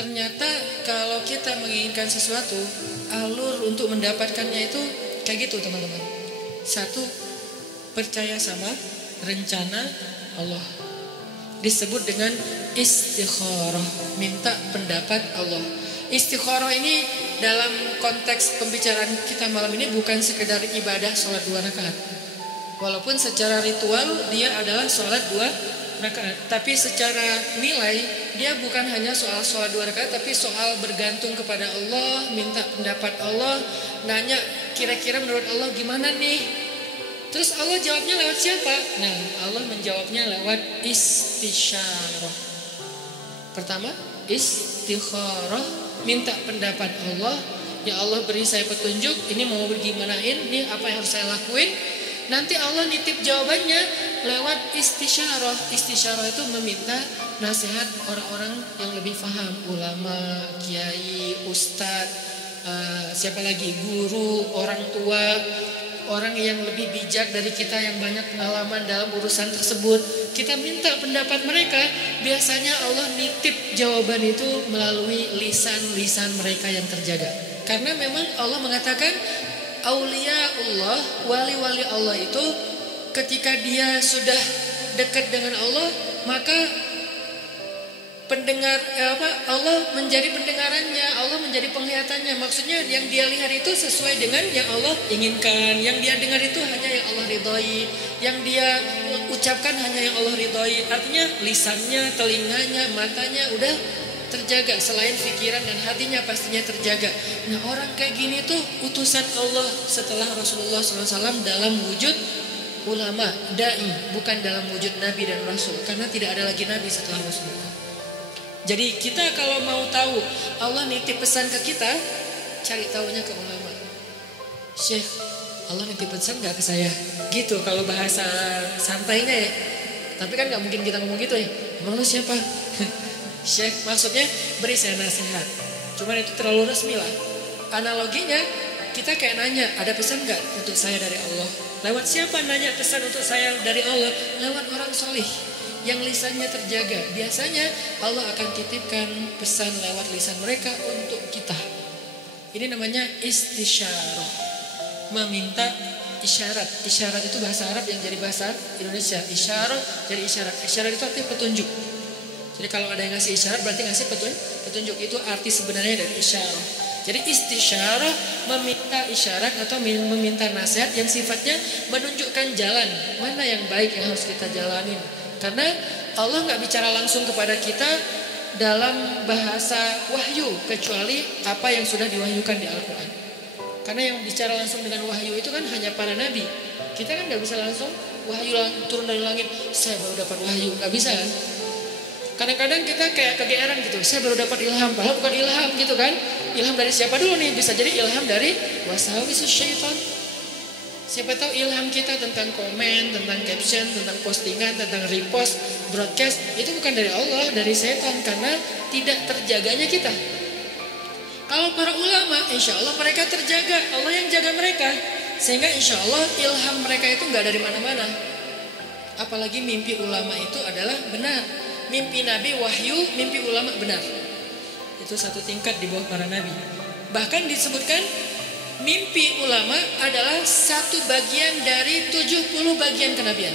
Ternyata kalau kita menginginkan sesuatu, alur untuk mendapatkannya itu kayak gitu teman-teman. Satu, percaya sama rencana Allah. Disebut dengan istikharah, minta pendapat Allah. Istikharah ini dalam konteks pembicaraan kita malam ini bukan sekedar ibadah sholat 2 rakaat. Walaupun secara ritual dia adalah sholat 2 rakaat, tapi secara nilai dia bukan hanya soal sholat 2 rakaat, tapi soal bergantung kepada Allah, minta pendapat Allah, nanya kira-kira menurut Allah gimana nih. Terus Allah jawabnya lewat siapa? Nah, Allah menjawabnya lewat istisyarah. Pertama, istikharah, minta pendapat Allah. Ya Allah, beri saya petunjuk, ini mau gimanain, ini apa yang harus saya lakuin. Nanti Allah nitip jawabannya lewat istisyarah. Istisyarah itu meminta nasihat orang-orang yang lebih paham, ulama, kiai, ustadz, siapa lagi, guru, orang tua, orang yang lebih bijak dari kita yang banyak pengalaman dalam urusan tersebut. Kita minta pendapat mereka. Biasanya Allah nitip jawaban itu melalui lisan-lisan mereka yang terjaga. Karena memang Allah mengatakan Auliaullah, wali-wali Allah itu ketika dia sudah dekat dengan Allah, maka Allah menjadi pendengarannya, Allah menjadi penglihatannya. Maksudnya yang dia lihat itu sesuai dengan yang Allah inginkan, yang dia dengar itu hanya yang Allah ridhoi, yang dia ucapkan hanya yang Allah ridhoi. Artinya lisannya, telinganya, matanya udah terjaga, selain pikiran dan hatinya pastinya terjaga. Nah, orang kayak gini tuh utusan Allah setelah Rasulullah SAW dalam wujud ulama, dai, bukan dalam wujud nabi dan rasul, karena tidak ada lagi nabi setelah Rasulullah. Jadi kita kalau mau tahu Allah nitip pesan ke kita, cari tahunya ke ulama. Syekh, Allah nitip pesan gak ke saya? Gitu kalau bahasa santainya ya. Tapi kan gak mungkin kita ngomong gitu ya. Emang lu siapa? Syekh, maksudnya beri saya nasihat. Cuman itu terlalu resmi lah. Analoginya kita kayak nanya, ada pesan gak untuk saya dari Allah? Lewat siapa nanya pesan untuk saya dari Allah? Lewat orang solih yang lisannya terjaga. Biasanya Allah akan titipkan pesan lewat lisan mereka untuk kita. Ini namanya istisyarah, meminta isyarat. Isyarat itu bahasa Arab yang jadi bahasa Indonesia. Isyarat jadi isyarat. Isyarat itu artinya petunjuk. Jadi kalau ada yang ngasih isyarat berarti ngasih petunjuk. Itu arti sebenarnya dari isyarat. Jadi istisyarah, meminta isyarat atau meminta nasihat yang sifatnya menunjukkan jalan mana yang baik yang harus kita jalanin. Karena Allah gak bicara langsung kepada kita dalam bahasa wahyu, kecuali apa yang sudah diwahyukan di Al-Quran. Karena yang bicara langsung dengan wahyu itu kan hanya para nabi. Kita kan gak bisa langsung wahyu turun dari langit, saya baru dapat wahyu, gak bisa kan. Kadang-kadang kita kayak kegeeran gitu, saya baru dapat ilham, padahal bukan ilham gitu kan. Ilham dari siapa dulu nih? Bisa jadi ilham dari waswasus syaitan. Siapa tahu ilham kita tentang komen, tentang caption, tentang postingan, tentang repost, broadcast, itu bukan dari Allah, dari setan, karena tidak terjaganya kita. Kalau para ulama, insya Allah mereka terjaga, Allah yang jaga mereka, sehingga insya Allah ilham mereka itu gak dari mana-mana. Apalagi mimpi ulama itu adalah benar. Mimpi Nabi wahyu, mimpi ulama benar. Itu satu tingkat di bawah para Nabi. Bahkan disebutkan mimpi ulama adalah satu bagian dari 70 bagian kenabian.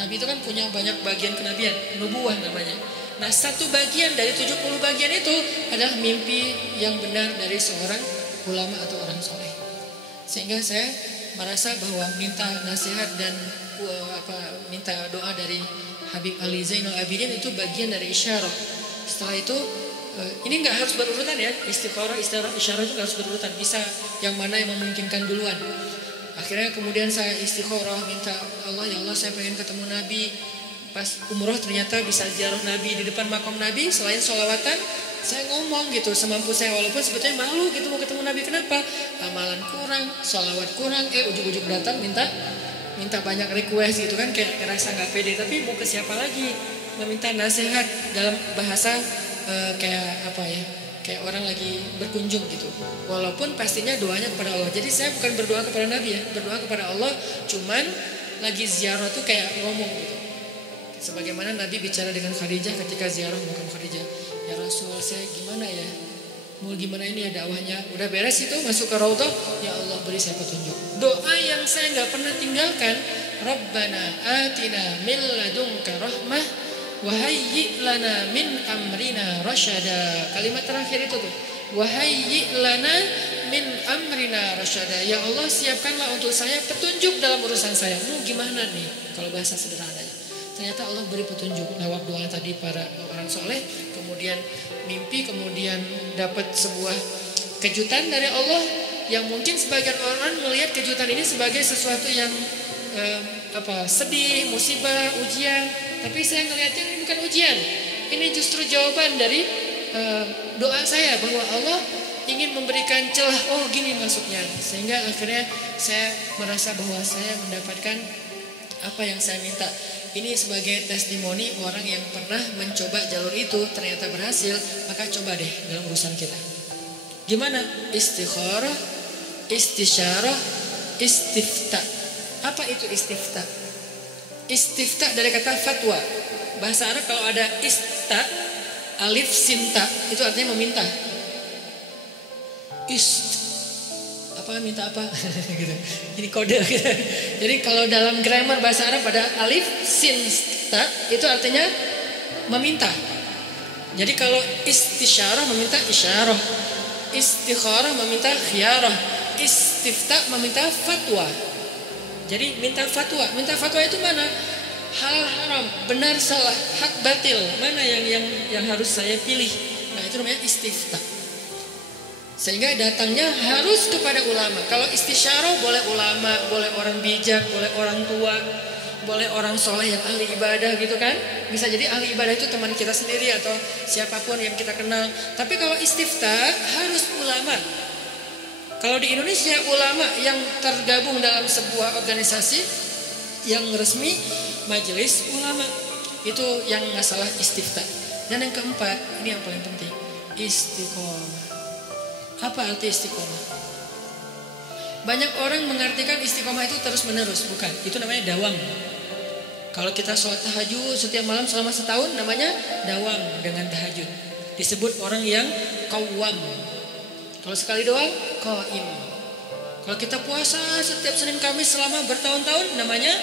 Nabi itu kan punya banyak bagian kenabian, nubuwah namanya. Nah, satu bagian dari 70 bagian itu adalah mimpi yang benar dari seorang ulama atau orang soleh. Sehingga saya merasa bahwa minta nasihat dan minta doa dari Habib Ali Zainal Abidin itu bagian dari isyarat. Setelah itu ini nggak harus berurutan ya, istikharah, isyarat itu nggak harus berurutan, bisa yang mana yang memungkinkan duluan. Akhirnya kemudian saya istikharah, minta Allah, ya Allah saya pengen ketemu Nabi. Pas umroh ternyata bisa ziarah Nabi di depan makam Nabi. Selain sholawatan, saya ngomong gitu semampu saya, walaupun sebetulnya malu gitu mau ketemu Nabi. Kenapa? Amalan kurang, sholawat kurang, ujug-ujug datang minta banyak request gitu kan, kayak ngerasa nggak pede. Tapi mau ke siapa lagi? Meminta nasihat dalam bahasa kayak apa ya, kayak orang lagi berkunjung gitu. Walaupun pastinya doanya kepada Allah. Jadi saya bukan berdoa kepada Nabi ya, berdoa kepada Allah. Cuman lagi ziarah tuh kayak ngomong gitu. Sebagaimana Nabi bicara dengan Khadijah ketika ziarah makam Khadijah. Ya Rasul, saya gimana ya? Mau gimana ini ya dakwahnya? Udah beres itu masuk ke Raudhah, ya Allah beri saya petunjuk. Doa yang saya nggak pernah tinggalkan, Rabbana atina min ladunka rahmah wa hayyi' lana min amrina rasyada. Kalimat terakhir itu tuh, wa hayyi' lana min amrina rasyada. Ya Allah, siapkanlah untuk saya petunjuk dalam urusan saya. Mau gimana nih kalau bahasa sederhananya? Ternyata Allah beri petunjuk lewat doa tadi para orang soleh, kemudian mimpi, kemudian dapat sebuah kejutan dari Allah yang mungkin sebagian orang melihat kejutan ini sebagai sesuatu yang sedih, musibah, ujian. Tapi saya ngelihatnya ini bukan ujian, ini justru jawaban dari doa saya bahwa Allah ingin memberikan celah. Oh gini maksudnya, sehingga akhirnya saya merasa bahwa saya mendapatkan apa yang saya minta. Ini sebagai testimoni orang yang pernah mencoba jalur itu ternyata berhasil. Maka coba deh dalam urusan kita. Gimana? Istikharah, istisyarah, istifta. Apa itu istifta? Istifta dari kata fatwa. Bahasa Arab kalau ada ista, alif sinta, itu artinya meminta. Apa minta apa gitu. Ini kode gitu. Jadi kalau dalam grammar bahasa Arab pada alif sin ta itu artinya meminta. Jadi kalau istisyarah meminta isyarah, istikharah meminta khiyarah, istifta meminta fatwa. Jadi minta fatwa. Minta fatwa itu mana? Halal haram, benar salah, hak batil, mana yang harus saya pilih. Nah itu namanya istifta. Sehingga datangnya harus kepada ulama. Kalau istisyarah boleh ulama, boleh orang bijak, boleh orang tua, boleh orang soleh yang ahli ibadah gitu kan. Bisa jadi ahli ibadah itu teman kita sendiri atau siapapun yang kita kenal. Tapi kalau istifta harus ulama. Kalau di Indonesia ulama yang tergabung dalam sebuah organisasi yang resmi, majelis ulama, itu yang masalah istifta. Dan yang keempat, ini yang paling penting, istiqomah. Apa arti istiqomah? Banyak orang mengartikan istiqomah itu terus menerus. Bukan, itu namanya dawam. Kalau kita sholat tahajud setiap malam selama setahun, namanya dawam dengan tahajud. Disebut orang yang qawwam. Kalau sekali doang, qaim. Kalau kita puasa setiap Senin Kamis selama bertahun-tahun, namanya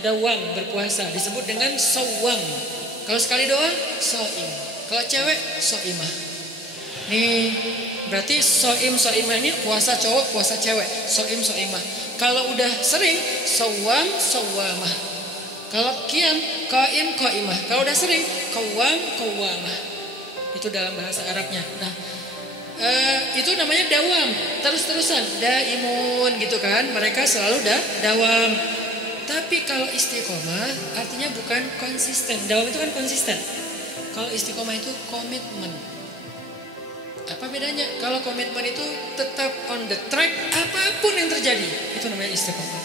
dawam, berpuasa. Disebut dengan shawwam. Kalau sekali doang, shaim. Kalau cewek, shaimah. Nih, berarti so'imah ini puasa cowok, puasa cewek, so'imah. Kalau udah sering, sawam, sawamah. Kalau qiyam, qaimah. Kalau udah sering, qawwamah. Itu dalam bahasa Arabnya. Nah, itu namanya dawam, terus-terusan, daimun gitu kan. Mereka selalu dawam. Tapi kalau istiqomah artinya bukan konsisten. Dawam itu kan konsisten. Kalau istiqomah itu komitmen. Apa bedanya? Kalau komitmen itu tetap on the track apapun yang terjadi, itu namanya istiqomah.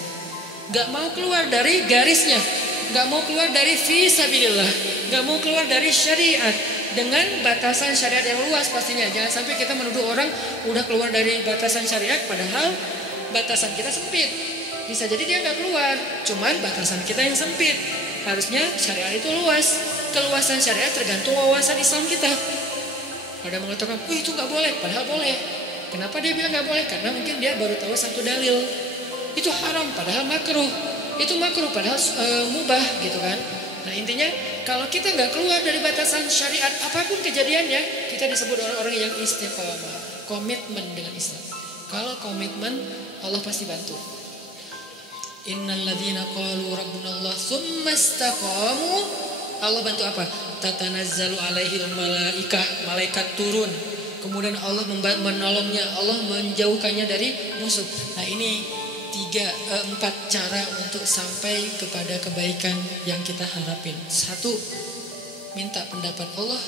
Gak mau keluar dari garisnya, gak mau keluar dari fisabilillah, gak mau keluar dari syariat dengan batasan syariat yang luas pastinya. Jangan sampai kita menuduh orang udah keluar dari batasan syariat padahal batasan kita sempit. Bisa jadi dia gak keluar, cuman batasan kita yang sempit. Harusnya syariat itu luas. Keluasan syariat tergantung wawasan Islam kita. Ada mengatakan, itu nggak boleh, padahal boleh. Kenapa dia bilang nggak boleh? Karena mungkin dia baru tahu satu dalil. Itu haram, padahal makruh. Itu makruh, padahal mubah, gitu kan? Nah intinya, kalau kita nggak keluar dari batasan syariat apapun kejadiannya, kita disebut orang-orang yang istiqomah, komitmen dengan Islam. Kalau komitmen, Allah pasti bantu. Innal ladzina qalu rabbunallah tsumma istaqamu. Allah bantu apa? Tatanazzalu alaihil malaikah, malaikat turun. Kemudian Allah menolongnya, Allah menjauhkannya dari musuh. Nah ini 4 cara untuk sampai kepada kebaikan yang kita harapin. 1, minta pendapat Allah.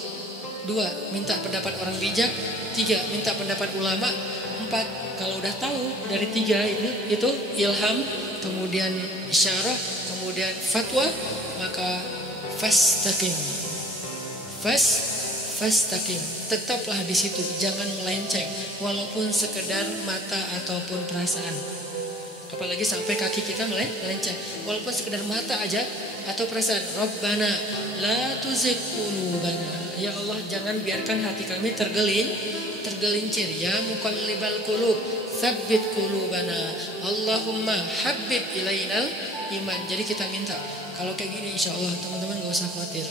2, minta pendapat orang bijak. 3, minta pendapat ulama. 4, kalau udah tahu dari 3 ini, itu ilham, kemudian isyarah, kemudian fatwa, maka fastaqim. Fastaqim. Tetaplah di situ, jangan melenceng walaupun sekedar mata ataupun perasaan. Apalagi sampai kaki kita melenceng. Walaupun sekedar mata aja atau perasaan. Rabbana la tuzigh qulubana. Ya Allah, jangan biarkan hati kami tergelincir. Ya muqallibal qulub, tsabbit qulubana. Allahumma habbib ilainal iman. Jadi kita minta, kalau kayak gini insya Allah teman-teman gak usah khawatir.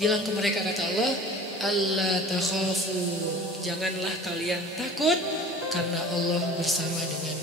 Bilang ke mereka, kata Allah, Allah takhafu, janganlah kalian takut karena Allah bersama dengan